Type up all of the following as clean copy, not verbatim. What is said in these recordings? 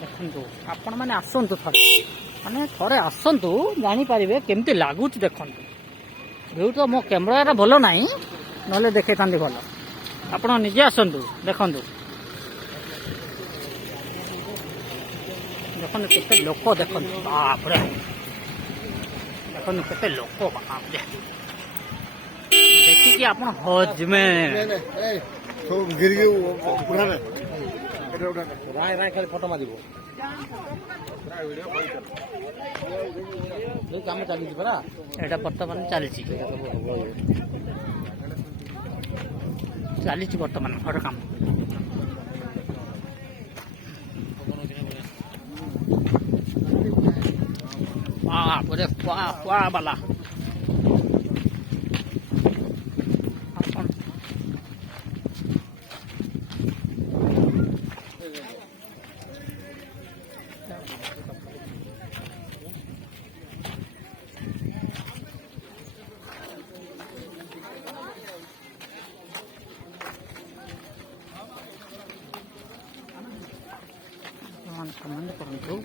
देखु आपण मैंने आसतु थे माने थे आसतु जापारे केमती लगुच देखु भ्यू तो मो कैमेरा भल ना ना देखे था भल आप निजे आसतु देखु देखो केते लोक देखो बाप रे देखो केते लोक बाप रे देखिए आप हज में फोटो मार कम चली बर्तमान चली चली बर्तमान घर कम पूरे वाला कमेंट करूँ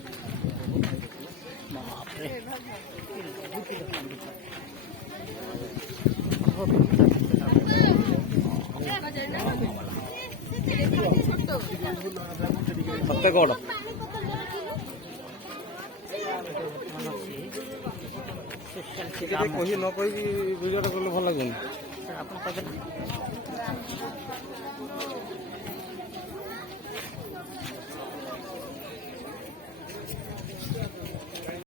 फतेगढ़ कही न कही भिडियो कले भल लगे